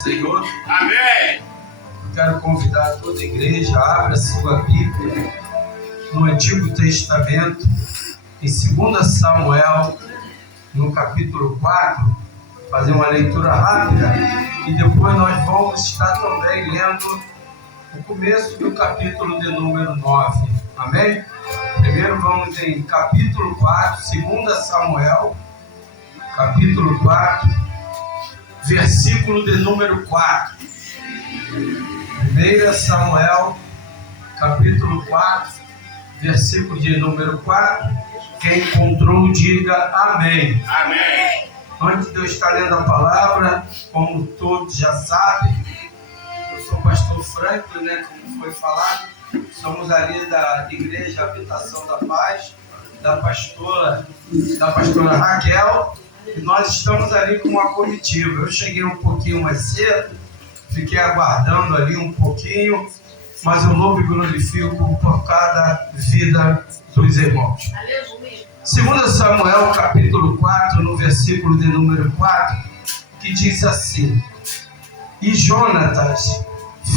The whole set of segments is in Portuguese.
Senhor. Amém. Quero convidar toda a igreja a abra sua Bíblia no Antigo Testamento, em 2 Samuel, no capítulo 4, fazer uma leitura rápida e depois nós vamos estar também lendo o começo do capítulo de número 9. Amém? Primeiro vamos em capítulo 4, 2 Samuel, capítulo 4, versículo de número 4. 1 Samuel, capítulo 4, versículo de número 4. Quem encontrou, diga amém. Amém. Antes de eu estar lendo a palavra, como todos já sabem, eu sou o pastor Franklin, como foi falado. Somos ali da Igreja Habitação da Paz, da pastora Raquel. E nós estamos ali com uma comitiva. Eu cheguei um pouquinho mais cedo, fiquei aguardando ali um pouquinho, mas eu louvo e glorifico por cada vida dos irmãos. 2 Samuel, capítulo 4, no versículo de número 4, que diz assim: E Jonatas,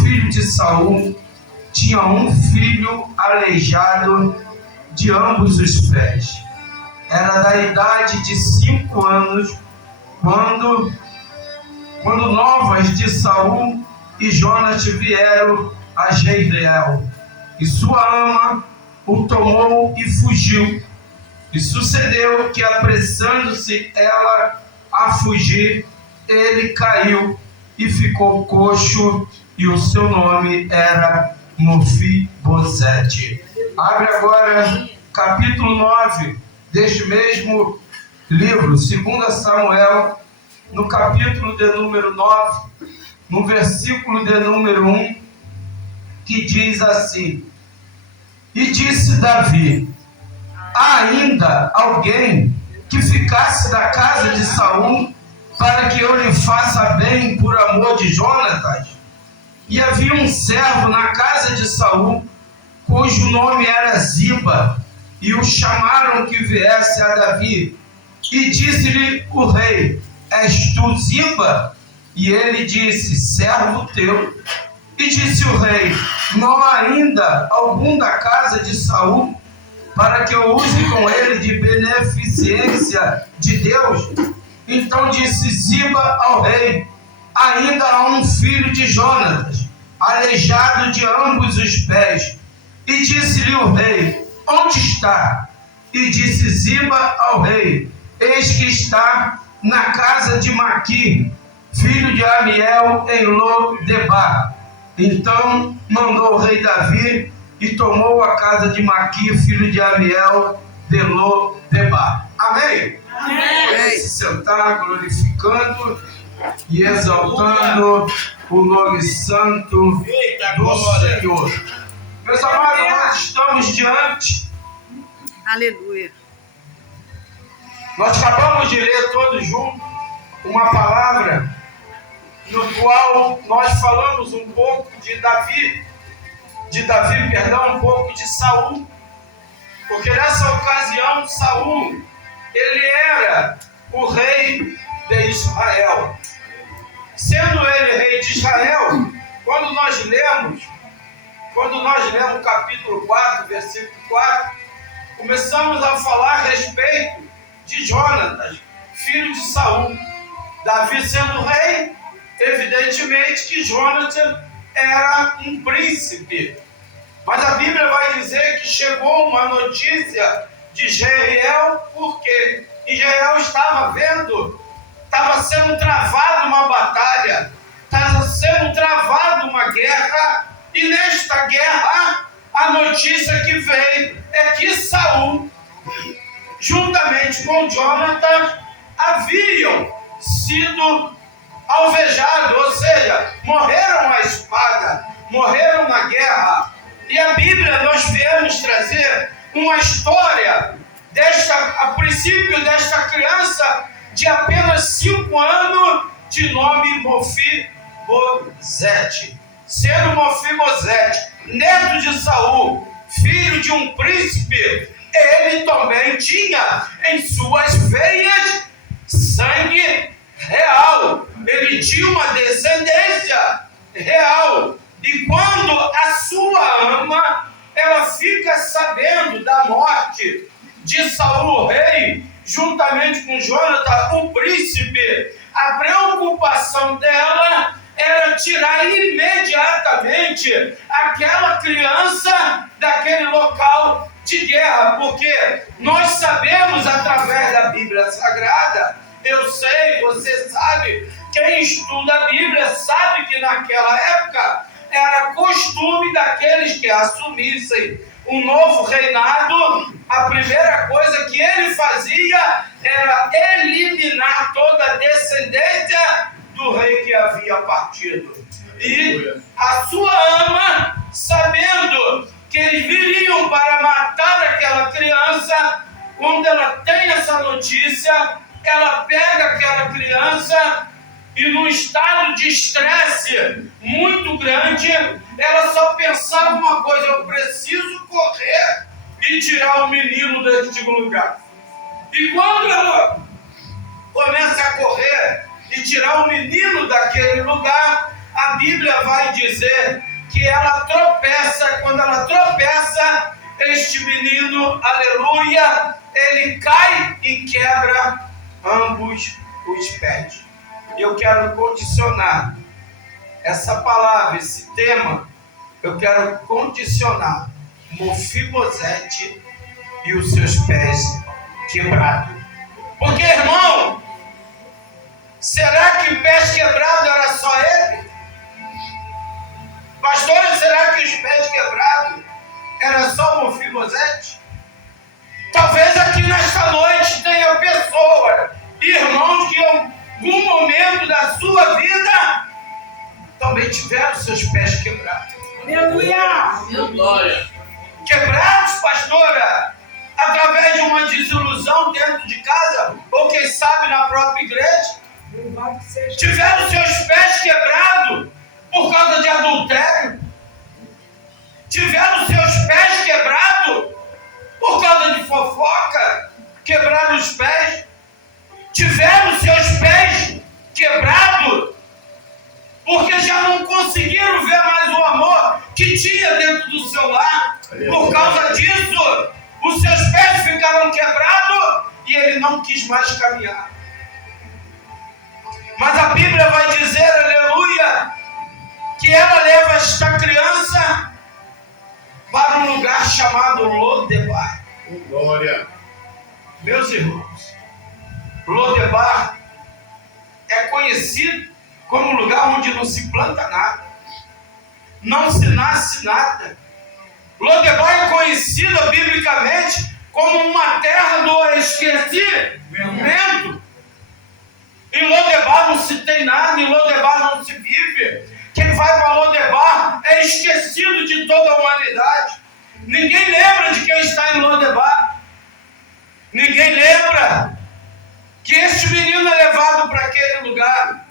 filho de Saul, tinha um filho aleijado de ambos os pés. Era da idade de 5 anos, quando novas de Saul e Jonas vieram a Jezreel. E sua ama o tomou e fugiu. E sucedeu que, apressando-se ela a fugir, ele caiu e ficou coxo, e o seu nome era Mefibosete. Abre agora capítulo 9 deste mesmo livro, 2 Samuel, no capítulo de número 9, no versículo de número 1, que diz assim: E disse Davi: Há ainda alguém que ficasse da casa de Saul, para que eu lhe faça bem por amor de Jonatas? E havia um servo na casa de Saul, cujo nome era Ziba, e o chamaram que viesse a Davi. E disse-lhe o rei: És tu Ziba? E ele disse: Servo teu. E disse o rei: Não há ainda algum da casa de Saul, para que eu use com ele de beneficência de Deus? Então disse Ziba ao rei: Ainda há um filho de Jonatas, aleijado de ambos os pés. E disse-lhe o rei: Onde está? E disse Ziba ao rei: Eis que está na casa de Maqui, filho de Amiel, em Lo-debar. Então mandou o rei Davi e tomou a casa de Maqui, filho de Amiel, de Lo-debar. Amém? Amém. Se sentar, glorificando e exaltando o nome santo do Senhor. Meus amados, nós estamos diante. Aleluia. Nós acabamos de ler todos juntos uma palavra no qual nós falamos um pouco de Davi, um pouco de Saul, porque nessa ocasião Saul, ele era o rei de Israel. Sendo ele rei de Israel, quando nós lemos o capítulo 4, versículo 4, começamos a falar a respeito de Jonatas, filho de Saul. Davi sendo rei, evidentemente que Jonatas era um príncipe. Mas a Bíblia vai dizer que chegou uma notícia de Jezreel, porque Israel estava sendo travada uma batalha, estava sendo travada uma guerra, e nesta guerra a notícia que veio é que Saul, juntamente com Jonatas, haviam sido alvejados, ou seja, morreram à espada, morreram na guerra. E a Bíblia, nós viemos trazer uma história a princípio desta criança de apenas 5 anos, de nome Mefibosete. Sendo Mefibosete neto de Saul, filho de um príncipe, ele também tinha em suas veias sangue real. Ele tinha uma descendência real. E quando a sua ama, ela fica sabendo da morte de Saul, o rei, juntamente com Jonathan, o príncipe, a preocupação dela era tirar imediatamente aquela criança daquele local de guerra, porque nós sabemos através da Bíblia Sagrada, eu sei, você sabe, quem estuda a Bíblia sabe que naquela época era costume daqueles que assumissem um novo reinado, a primeira coisa que ele fazia era eliminar toda a descendência do rei que havia partido. E a sua ama, sabendo que eles viriam para matar aquela criança, quando ela tem essa notícia, ela pega aquela criança e num estado de estresse muito grande, ela só pensava uma coisa: eu preciso correr e tirar o menino deste lugar. E quando ela começa a correr e tirar o menino daquele lugar, a Bíblia vai dizer que ela tropeça. Quando ela tropeça, este menino, aleluia, ele cai e quebra ambos os pés. Eu quero condicionar essa palavra, esse tema, eu quero condicionar Mefibosete e os seus pés quebrados. Porque, irmão, será que pés quebrados era só ele? Pastor, será que os pés quebrados era só Mefibosete? Talvez aqui nesta noite tenha pessoas, irmãos, que em algum momento da sua vida também tiveram seus pés quebrados. Aleluia! Quebrados, pastora, através de uma desilusão dentro de casa, ou quem sabe na própria igreja. Tiveram seus pés quebrados por causa de adultério. Tiveram seus pés quebrados por causa de fofoca. Quebraram os pés. Tiveram seus pés quebrados porque já não conseguiram ver mais o amor que tinha dentro do seu lar. Por causa disso, os seus pés ficaram quebrados e ele não quis mais caminhar. Mas a Bíblia vai dizer, aleluia, que ela leva esta criança para um lugar chamado Lodebar. Glória. Meus irmãos, Lodebar é conhecido como um lugar onde não se planta nada, não se nasce nada. Lodebar é conhecida biblicamente como uma terra do esquecimento. Em Lodebar não se tem nada, em Lodebar não se vive. Quem vai para Lodebar é esquecido de toda a humanidade. Ninguém lembra de quem está em Lodebar. Ninguém lembra que este menino é levado para aquele lugar.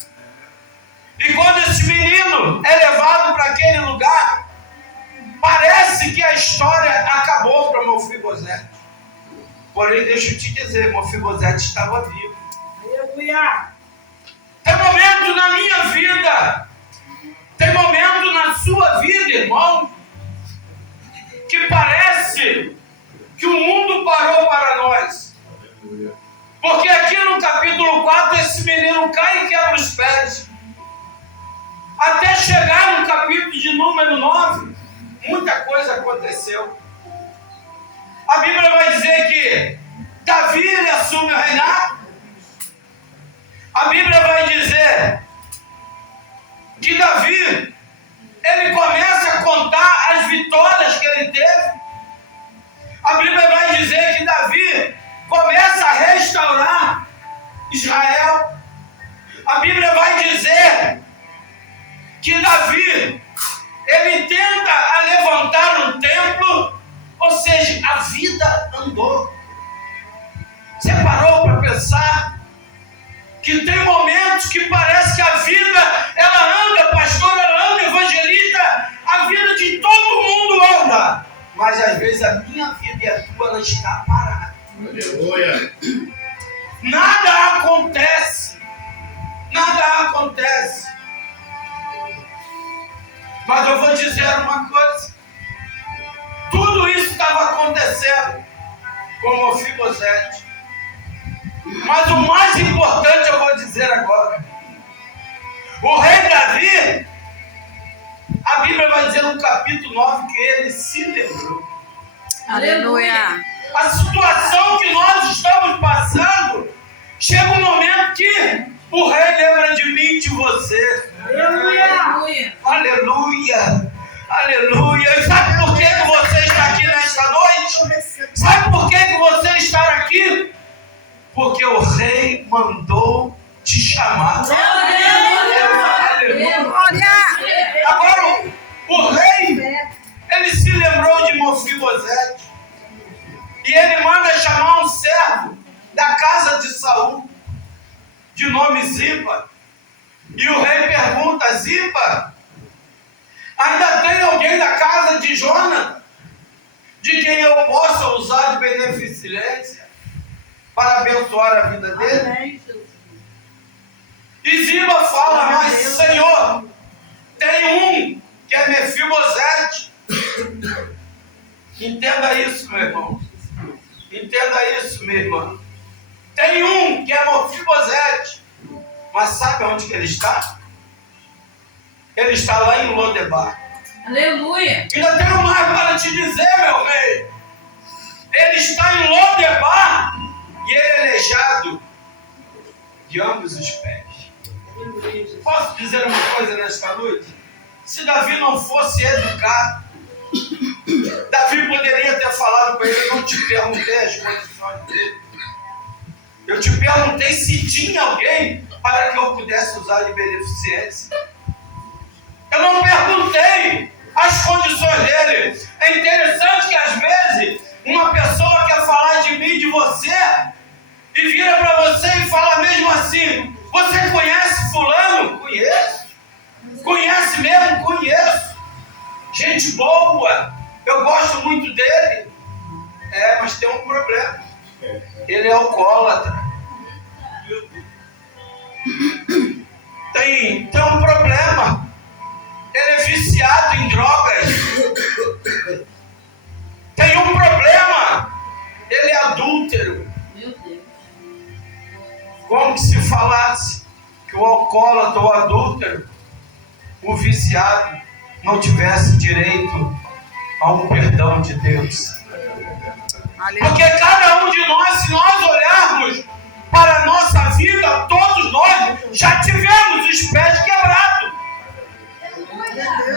E quando esse menino é levado para aquele lugar, parece que a história acabou para Mefibosete. Porém, deixa eu te dizer, Mefibosete estava vivo. Aleluia! Tem momento na minha vida, tem momento na sua vida, irmão, que parece que o mundo parou para nós. Porque aqui no capítulo 4, esse menino cai e quebra os pés. Até chegar no capítulo de número 9, muita coisa aconteceu. A Bíblia vai dizer que Davi ele assume o reinado. A Bíblia vai dizer que Davi ele começa a contar as vitórias que ele teve. A Bíblia vai dizer que Davi começa a restaurar Israel. A Bíblia vai dizer que Davi ele tenta a levantar um templo, ou seja, a vida andou. Você parou para pensar que tem momentos que parece que a vida ela anda, pastor, ela anda, evangelista, a vida de todo mundo anda, mas às vezes a minha vida e a tua ela está parada. Aleluia. Nada acontece. Mas eu vou dizer uma coisa. Tudo isso estava acontecendo com Mefibosete. Mas o mais importante eu vou dizer agora. O rei Davi, a Bíblia vai dizer no capítulo 9 que ele se lembrou. Aleluia. A situação que nós estamos passando, chega um momento que o rei lembra de mim e de você. Aleluia. Aleluia. Aleluia. E sabe por que você está aqui nesta noite? Sabe por que você está aqui? Porque o rei mandou te chamar. Aleluia. Glória. Agora, o rei, ele se lembrou de Mefibosete. E ele manda chamar um servo da casa de Saul, de nome Ziba. E o rei pergunta: Ziba, ainda tem alguém da casa de Jonas de quem eu possa usar de beneficência para abençoar a vida dele? E Ziba fala: mas Senhor, tem um que é Mefibosete. Entenda isso, meu irmão. Entenda isso, minha irmã. Tem um que é Mefibosete. Mas sabe onde que ele está? Ele está lá em Lodebar. Aleluia. Ainda tenho mais para te dizer, meu rei. Ele está em Lodebar e ele é aleijado de ambos os pés. Posso dizer uma coisa nesta noite? Se Davi não fosse educado, Davi poderia ter falado para ele: eu não te perguntei as condições dele. Eu te perguntei se tinha alguém para que eu pudesse usar de beneficência. Eu não perguntei as condições dele. É interessante que às vezes uma pessoa quer falar de mim, de você, e vira para você e fala mesmo assim: você conhece fulano? Conheço. Conhece mesmo? Conheço. Gente boa. Eu gosto muito dele. Mas tem um problema. Ele é alcoólatra. Tem um problema. Ele é viciado em drogas. Tem um problema. Ele é adúltero. Meu Deus. Como que se falasse que o alcoólatra, o adúltero, o viciado, não tivesse direito a um perdão de Deus. Porque cada um de nós, se nós olharmos para a nossa vida, todos nós já tivemos os pés quebrados.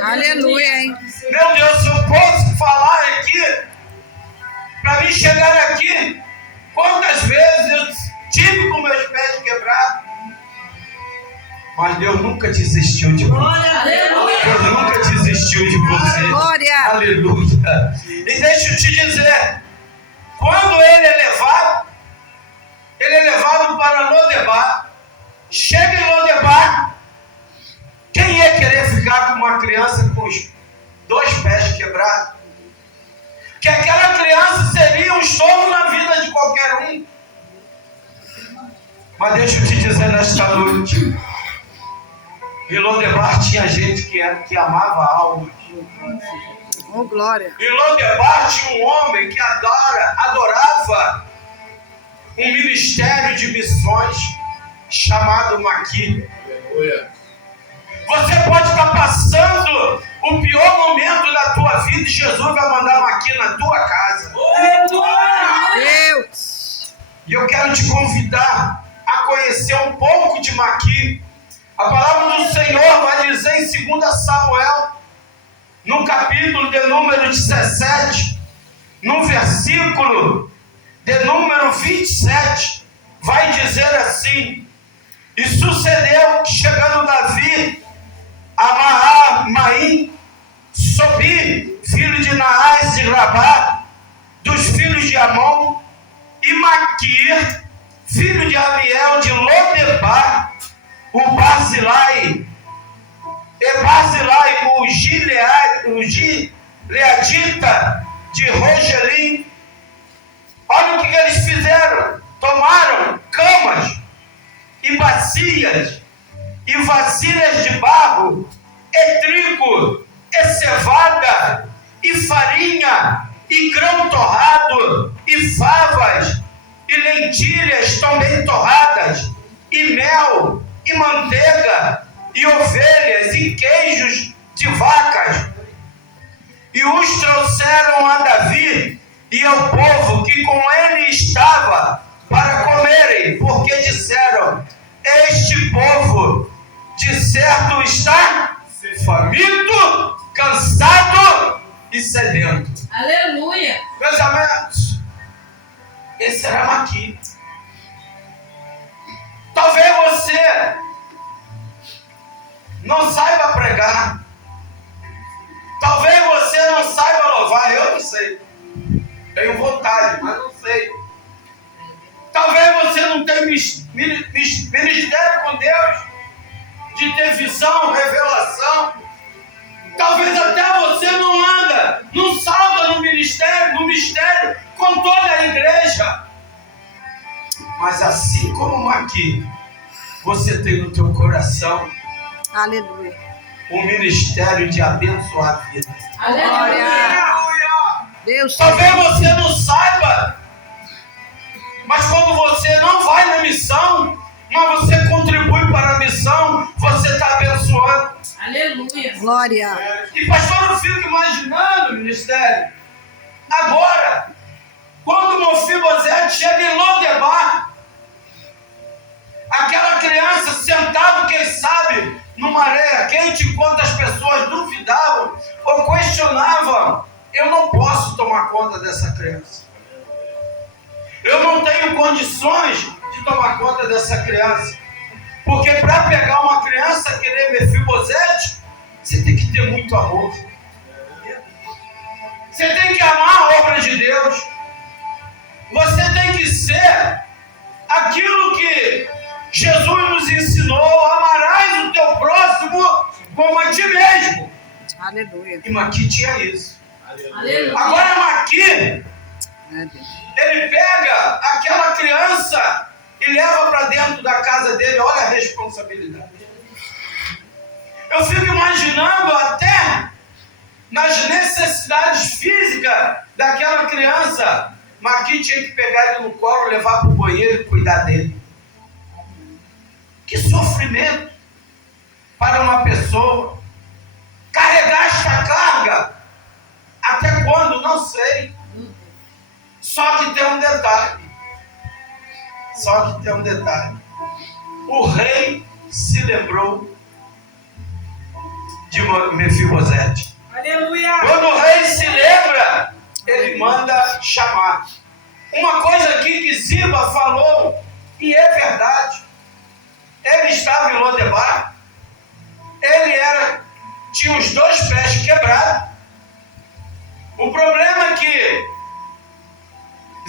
Aleluia, hein? Meu Deus, se eu posso falar aqui, para mim chegar aqui, quantas vezes eu tive com meus pés quebrados, mas Deus nunca desistiu de mim. Deus nunca desistiu de você. Glória. Aleluia. E deixa eu te dizer, quando ele é levado para Lodebar, chega em Lodebar, quem ia querer ficar com uma criança com os 2 pés quebrados? Que aquela criança seria um estorvo na vida de qualquer um. Mas deixa eu te dizer nesta noite, em Lodebar tinha gente que amava almas. Oh, glória. Em Lodebar tinha um homem que adorava um ministério de missões chamado Maqui. Você pode estar passando o pior momento da tua vida e Jesus vai mandar Maqui na tua casa. Deus. E eu quero te convidar a conhecer um pouco de Maqui. A palavra do Senhor vai dizer em 2 Samuel, no capítulo de número 17, no versículo de número 27, vai dizer assim: e sucedeu que chegando Davi a Mahanaim, Sobi, filho de Naás de Rabá, dos filhos de Amon, e Maquir, filho de Amiel de Lodebar, o Barzilai, o Gileadita de Rogelim. Olha o que eles fizeram: tomaram camas e bacias e vasilhas de barro, e trigo e cevada, e farinha, e grão torrado, e favas, e lentilhas também torradas, e mel, e manteiga, e ovelhas, e queijos de vacas. E os trouxeram a Davi e ao povo que com ele estava para comerem, porque disseram: este povo de certo está faminto, cansado e sedento. Aleluia. Meus amados, esse era Maqui. Talvez você não saiba pregar, talvez você não saiba louvar, eu não sei. Tenho vontade, mas não sei. Talvez você não tenha ministério com Deus, de ter visão, revelação. Talvez até você não anda, não salta no mistério com toda a igreja. Mas assim como aqui, você tem no teu coração, aleluia, o ministério de abençoar a vida. Aleluia. Deus. Talvez você não saiba, mas quando você não vai na missão, mas você contribui para a missão, você está abençoando. Aleluia. Glória. E pastor, eu fico imaginando o ministério. Agora, quando o Mefibosete chega em Lodebar, aquela criança sentada, quem sabe, numa areia quente, enquanto as pessoas duvidavam ou questionavam: eu não posso tomar conta dessa criança. Eu não tenho condições de tomar conta dessa criança. Porque para pegar uma criança que nem Mefibosete, você tem que ter muito amor. Você tem que amar a obra de Deus. Você tem que ser aquilo que Jesus nos ensinou: amarás o teu próximo como a ti mesmo. Aleluia. E Maqui tinha isso. Aleluia. Agora Maqui, ele pega aquela criança e leva para dentro da casa dele. Olha a responsabilidade. Eu fico imaginando até nas necessidades físicas daquela criança. Maqui tinha que pegar ele no colo, levar para o banheiro e cuidar dele. Que sofrimento para uma pessoa. Carregar esta carga. Até quando? Não sei. Só que tem um detalhe. O rei se lembrou de Mefibosete. Aleluia. Quando o rei se lembra, ele manda chamar. Uma coisa aqui que Ziba falou, e é verdade. Ele estava em Lodebar. Ele tinha os 2 pés quebrados. O problema é que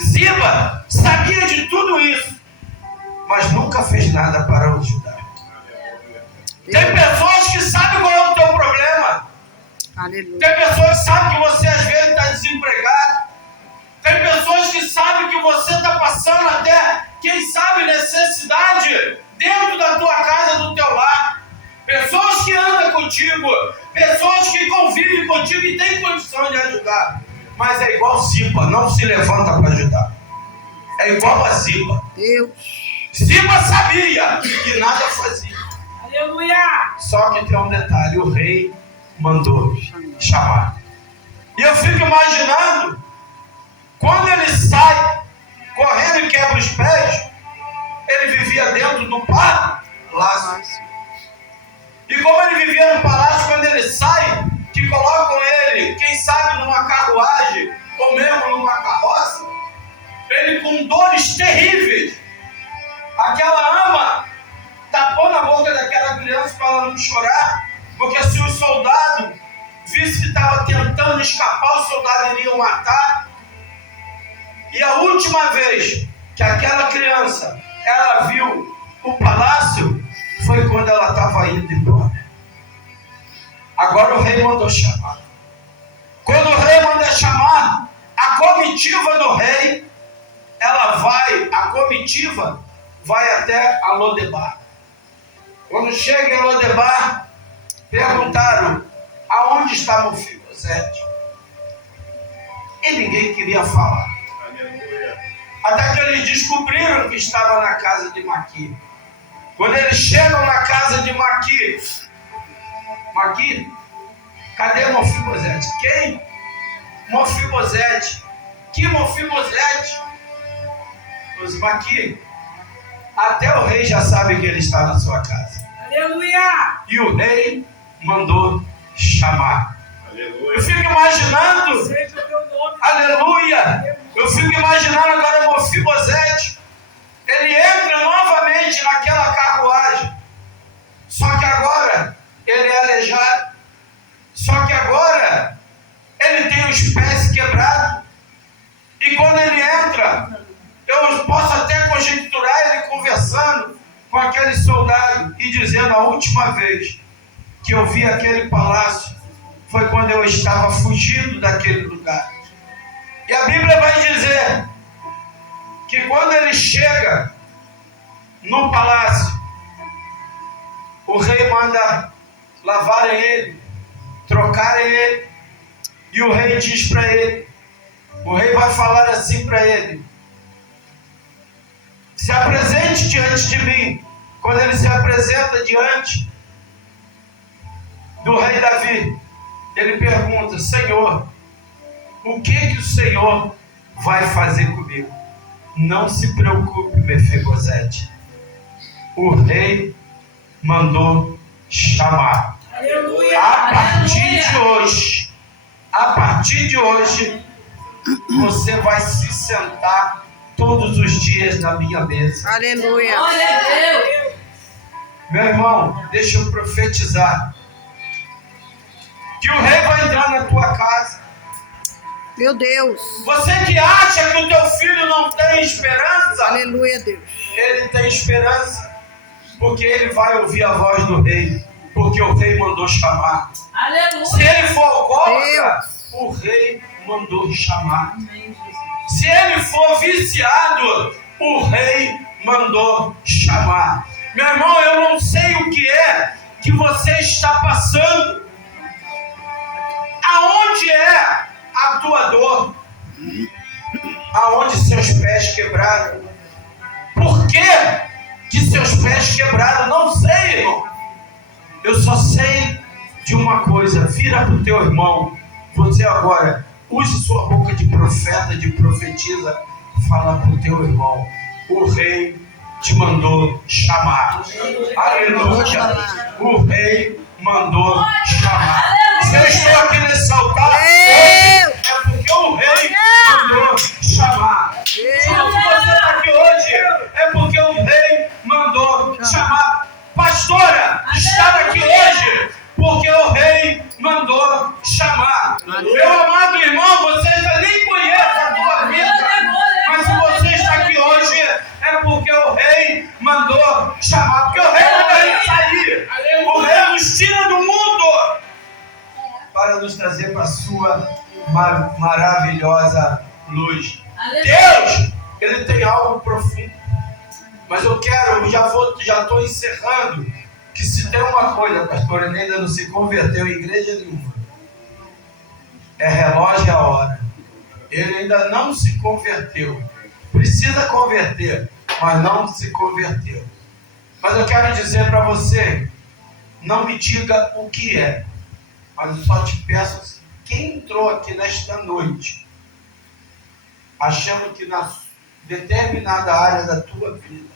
Ziba sabia de tudo isso, mas nunca fez nada para ajudar. Tem pessoas que sabem qual é o teu problema. Aleluia. Tem pessoas que sabem que você às vezes está desempregado. Tem pessoas que sabem que você está passando até, quem sabe, necessidade dentro da tua casa, do teu lar. Pessoas que andam contigo, pessoas que convivem contigo e têm condição de ajudar. Mas é igual Ziba, não se levanta para ajudar. É igual a Ziba. Deus. Ziba sabia e nada fazia. Aleluia. Só que tem um detalhe: o rei mandou chamar. E eu fico imaginando, quando ele sai correndo e quebra os pés, ele vivia dentro do palácio. E como ele vivia no palácio, quando ele sai, que colocam ele, quem sabe, numa carruagem ou mesmo numa carroça, ele com dores terríveis, aquela ama tapou na boca daquela criança para ela não chorar, porque se os soldados vissem que estava tentando escapar, os soldados iriam matar. E a última vez que aquela criança ela viu o palácio foi quando ela estava indo embora. Agora o rei mandou chamar. Quando o rei manda chamar, a comitiva do rei, a comitiva vai até a Lodebar. Quando chega em Lodebar, perguntaram: aonde onde está Mefibosete? E ninguém queria falar. Até que eles descobriram que estava na casa de Maqui. Quando eles chegam na casa de Maqui, cadê Mefibosete? Quem? Mefibosete. Que Mefibosete? Os Maqui. Até o rei já sabe que ele está na sua casa. Aleluia. E o rei mandou chamar. Aleluia. Eu fico imaginando, Seja o teu nome. aleluia, eu fico imaginando agora Mefibosete. Ele entra novamente naquela carruagem. Só que agora ele é aleijado. Só que agora ele tem os pés quebrados. E quando ele entra, eu posso até conjecturar ele conversando com aquele soldado e dizendo: a última vez que eu vi aquele palácio foi quando eu estava fugindo daquele lugar. E a Bíblia vai dizer que quando ele chega no palácio, o rei manda lavarem ele, trocarem ele, e o rei diz para ele, o rei vai falar assim para ele: se apresente diante de mim. Quando ele se apresenta diante do rei Davi, ele pergunta: Senhor, o que o Senhor vai fazer comigo? Não se preocupe, Mefibosete. O rei mandou chamar. Aleluia. A partir de hoje, você vai se sentar todos os dias na minha mesa. Aleluia. Glória a Deus. Meu irmão, deixa eu profetizar que o rei vai entrar na tua casa. Meu Deus. Você que acha que o teu filho não tem esperança, Aleluia, Deus. ele tem esperança, porque ele vai ouvir a voz do rei, porque o rei mandou chamar. Aleluia. Se ele for alcoólatra, o rei mandou chamar. Se ele for viciado, o rei mandou chamar. Meu irmão, eu não sei o que é que você está passando. Aonde é a tua dor? Aonde seus pés quebraram? Por que seus pés quebraram? Não sei, irmão. Eu só sei de uma coisa: vira para o teu irmão. Você agora, use sua boca de profeta, de profetisa, fala para o teu irmão: o rei te mandou chamar. Aleluia. O rei mandou chamar. Se eu estou aqui nesse altar hoje, é porque o rei mandou chamar. Se você está aqui hoje, é porque o rei mandou chamar. Pastora, está aqui hoje porque o rei mandou chamar. Meu amado irmão, você ainda nem conhece a tua vida, mas se você está aqui hoje, é porque o rei mandou chamar. Porque o rei manda a gente sair. O rei nos tira do mundo para nos trazer para a sua maravilhosa luz. Deus, ele tem algo profundo. Mas eu já estou encerrando, que se tem uma coisa, pastor, ele ainda não se converteu em igreja nenhuma. É relógio a hora. Ele ainda não se converteu. Precisa converter, mas não se converteu. Mas eu quero dizer para você, não me diga o que é, mas eu só te peço assim: quem entrou aqui nesta noite achando que na determinada área da tua vida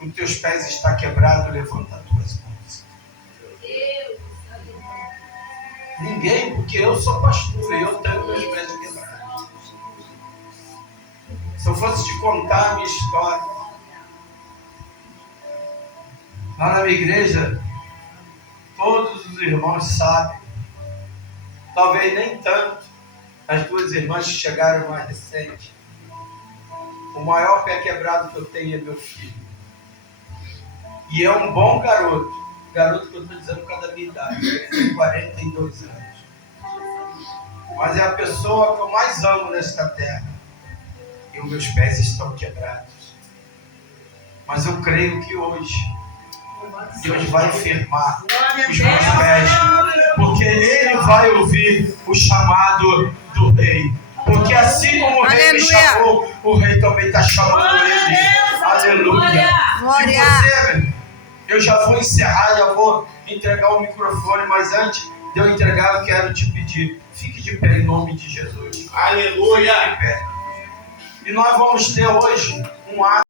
os teus pés estão quebrados, levanta as tuas mãos. Ninguém, porque eu sou pastor e eu tenho meus pés quebrados. Se eu fosse te contar a minha história, lá na minha igreja, todos os irmãos sabem, talvez nem tanto, as duas irmãs que chegaram mais recente. O maior pé quebrado que eu tenho é meu filho. E é um bom garoto. Garoto que eu estou dizendo por causa da minha idade. Ele tem 42 anos. Mas é a pessoa que eu mais amo nesta terra. E os meus pés estão quebrados. Mas eu creio que hoje Deus vai firmar os meus pés. Porque Ele vai ouvir o chamado do rei. Porque assim como o rei me chamou, o rei também está chamando ele. Aleluia. E você, eu já vou encerrar, já vou entregar o microfone, mas antes de eu entregar, eu quero te pedir, fique de pé em nome de Jesus. Aleluia. Fique de pé. E nós vamos ter hoje um ato